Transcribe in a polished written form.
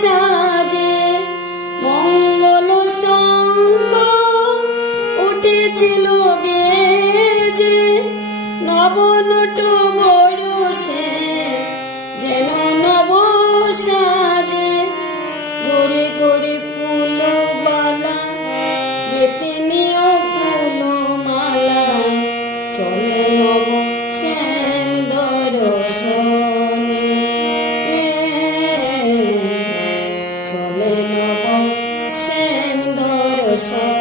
সাজে মঙ্গল শঙ্খ উঠেছিল বেজে নব নট বরষে যেন নব সাজে গড়ে গড়ে ফুল বালা গেতে নিও ফুল মালা চলে নব শ্যাম দর্শনে চলে নব শ্যাম দর্শনে।